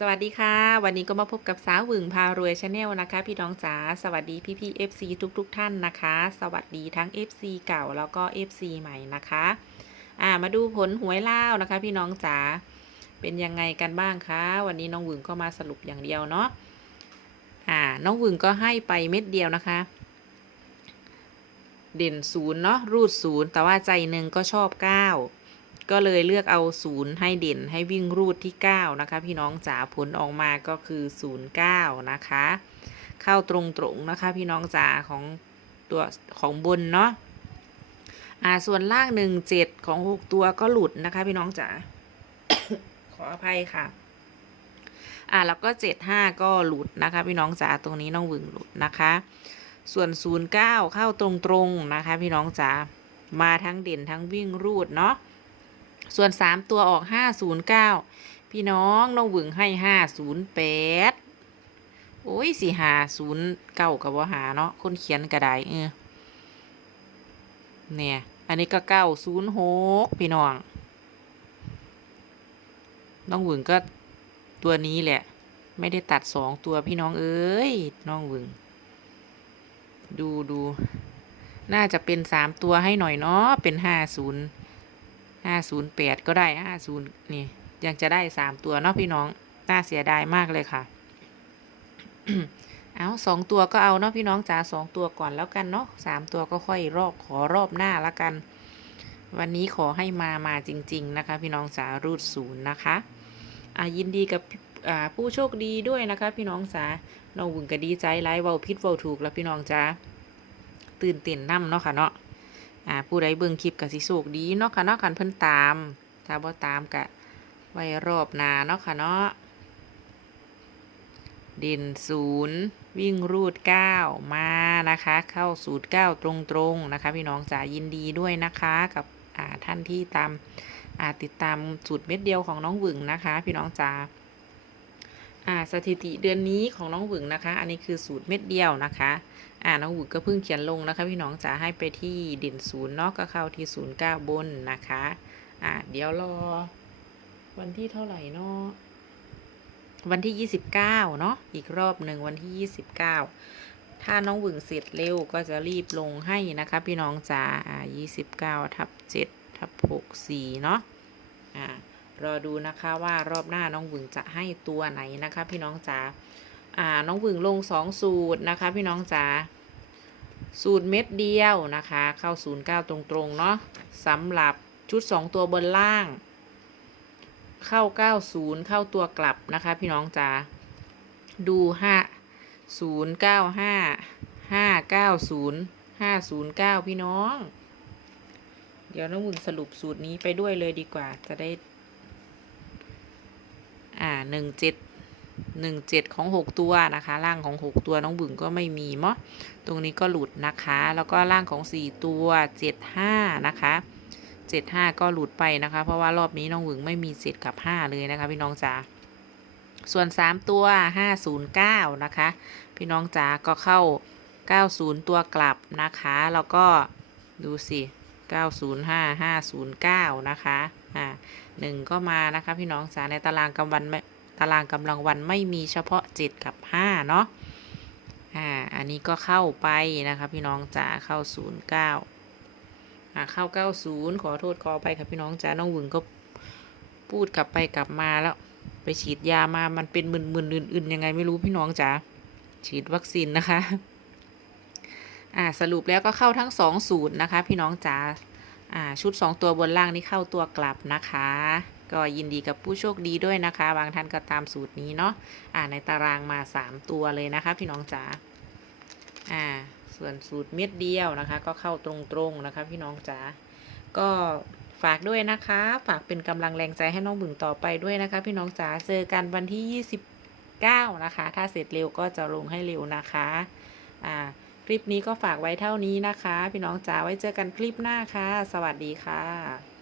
สวัสดีค่ะ วันนี้ก็มาพบกับสาวหวึงพารวยชาแนลนะคะ พี่น้องจ๋าสวัสดีพี่พี่ๆ FC ทุกๆทท่านนะคะ สวัสดีทั้ง FC เก่าแล้วก็ FC ใหม่นะคะอ่ามาดูผลหวยล่าวนะคะ พี่น้องจ๋าเป็นยังไงกันบ้างคะวันนี้น้องหวึงก็มาสรุปอย่างเดียวเนาะอ่าน้องหวึงก็ให้ไปเม็ดเดียวนะคะ เด่นศูนย์เนาะรูดศูนย์แต่ว่าใจหนึ่งก็ชอบเก้า ก็เลยเลือกเอาศูนย์ให้เด่นให้วิ่งรูดที่ 9 นะคะ พี่น้องจ๋าผลออกมาก็คือ 09 นะคะ เข้าตรงๆนะคะพี่น้องจ๋าของตัวของบนเนาะอ่าส่วนล่าง 17 ของ 6 ตัวก็หลุดนะคะ พี่น้องจ๋าขออภัยค่ะอ่าแล้วก็ 75 ก็หลุดนะคะ พี่น้องจ๋าตรงนี้น้องวึงหลุดนะคะ ส่วน 09 เข้าตรงๆนะคะ พี่น้องจ๋ามาทั้งเด่นทั้งวิ่งรูดเนาะ ส่วนสามตัวออกห้าศูนย์เก้าพี่น้องน้องหวึงให้ห้าศูนย์แปดโอ้ยสี่หาศูนย์เก้ากับว่าหาเนาะคนเขียนกระไดเออเนี่ย อันนี้ก็เก้าศูนย์หกพี่น้อง น้องหวึงก็ตัวนี้แหละ ไม่ได้ตัดสองตัวพี่น้องเอ้ยน้องหวึง ดูดูน่าจะเป็นสามตัวให้หน่อยเนาะเป็นห้าศูนย์ ห้าศูนย์แปดก็ได้ห้าศูนย์นี่ยังจะได้สามตัวเนาะพี่น้อง น่าเสียดายมากเลยค่ะ เอาสองตัวก็เอาเนาะพี่น้องจ๋าสองตัวก่อนแล้วกันเนาะสามตัวก็ค่อยรอบขอรอบหน้าละกัน วันนี้ขอให้มามาจริง ๆ นะคะ พี่น้องจ๋ารูดศูนย์นะคะอ่ายินดีกับผู้โชคดีด้วยนะคะ พี่น้องจ๋าน้องหวึงก็ดีใจไล่เว้าพิษเว้าถูกแล้วพี่น้องจ๋าตื่นเต้นนํเนาะค่ะเนาะ อ่าผู้ใดเบิ่งคลิปกับสิโชคดีเนาะค่ะเนาะคันเพิ่นตาม ถ้าบ่ตามกะไว้รอบหน้าเนาะค่ะเนาะเด่นศูนย์วิ่งรูดเก้ามานะคะ เข้าสูตรเก้าตรงๆนะคะ พี่น้องจ๋ายินดีด้วยนะคะกับท่านที่ตามาติดตามสูตรเม็ดเดียวของน้องหวึงนะคะ พี่น้องจ๋าอ่าสถิติเดือนนี้ของน้องหวึงนะคะ อันนี้คือสูตรเม็ดเดียวนะคะ อ่าน้องหวึกก็เพิ่งเขียนลงนะคะ พี่น้องจะให้ไปที่เด่นศูนย์เนาะก็เข้าที่ศูนย์เก้าบนนะคะอ่าเดี๋ยวรอ วันที่เท่าไหร่เนาะวันที่ยี่สิบเก้าเนาะอีกรอบหนึ่งวันที่ยี่สิบเก้าถ้าน้องหวึงเสร็จเร็วก็จะรีบลงให้นะคะ พี่น้องจ๋าอ่ายี่สิบเก้าทับเจ็ดทับหกสี่เนาะอ่ารอดูนะคะว่ารอบหน้าน้องหวึงจะให้ตัวไหนนะคะ พี่น้องจ๋าอ่าน้องหวึงลงสองสูตรนะคะ พี่น้องจ๋า สูตรเม็ดเดียวนะคะ เข้าศูนย์เก้าตรงๆ เนาะสำหรับชุดสองตัวบนล่าง เข้าเก้าศูนย์เข้าตัวกลับนะคะ พี่น้องจ๋าดูห้าศูนย์เก้าห้าห้าเก้าศูนย์ห้าศูนย์เก้าพี่น้อง เดี๋ยวน้องหวึงสรุปสูตรนี้ไปด้วยเลยดีกว่าจะได้ อ่าห หนึ่งเจ็ดของหกตัวนะคะ ล่างของหกตัวน้องบึงก็ไม่มีเนาะตรงนี้ก็หลุดนะคะ แล้วก็ล่างของสี่ตัวเจ็ดห้านะคะเจ็ดห้าก็หลุดไปนะคะ เพราะว่ารอบนี้น้องบึงไม่มีเจ็ดกับห้าเลยนะคะ พี่น้องจ๋าส่วนสามตัวห้าศูนย์เก้านะคะ พี่น้องจ๋าก็เข้าเก้าศูนย์ตัวกลับนะคะ แล้วก็ดูสิเก้าศูนย์ห้าห้าศูนย์เก้านะคะ อ่าหนึ่งก็มานะคะ พี่น้องจ๋าในตารางกำวันไม่ ตารางกำลังวันไม่มีเฉพาะ 7 กับ 5 เนาะอ่าอันนี้ก็เข้าไปนะคะพี่น้องจ๋าเข้า 09อ่าเข้า 90 ขอโทษขอไปค่ะพี่น้องจ๋าน้องหวึงก็พูดกลับไปกลับมาแล้ว ไปฉีดยามามันเป็นมึนๆอื่นๆยังไงไม่รู้พี่น้องจ๋าฉีดวัคซีนนะคะอ่าสรุปแล้วก็เข้าทั้ง 2 สูตรนะคะ พี่น้องจ๋าอ่าชุด 2 ตัวบนล่างนี่เข้าตัวกลับนะคะ ก็ยินดีกับผู้โชคดีด้วยนะคะ บางท่านก็ตามสูตรนี้เนาะอ่าในตารางมา 3 ตัวเลยนะคะ พี่น้องจ๋าอ่าส่วนสูตรเม็ดเดียวนะคะ ก็เข้าตรงๆนะคะ พี่น้องจ๋าก็ฝากด้วยนะคะ ฝากเป็นกำลังแรงใจให้น้องบึงต่อไปด้วยนะคะ พี่น้องจ๋าเจอกันวันที่ 29 นะคะ ถ้าเสร็จเร็วก็จะลงให้เร็วนะคะอ่าคลิปนี้ก็ฝากไว้เท่านี้นะคะ พี่น้องจ๋าไว้เจอกันคลิปหน้าค่ะ สวัสดีค่ะ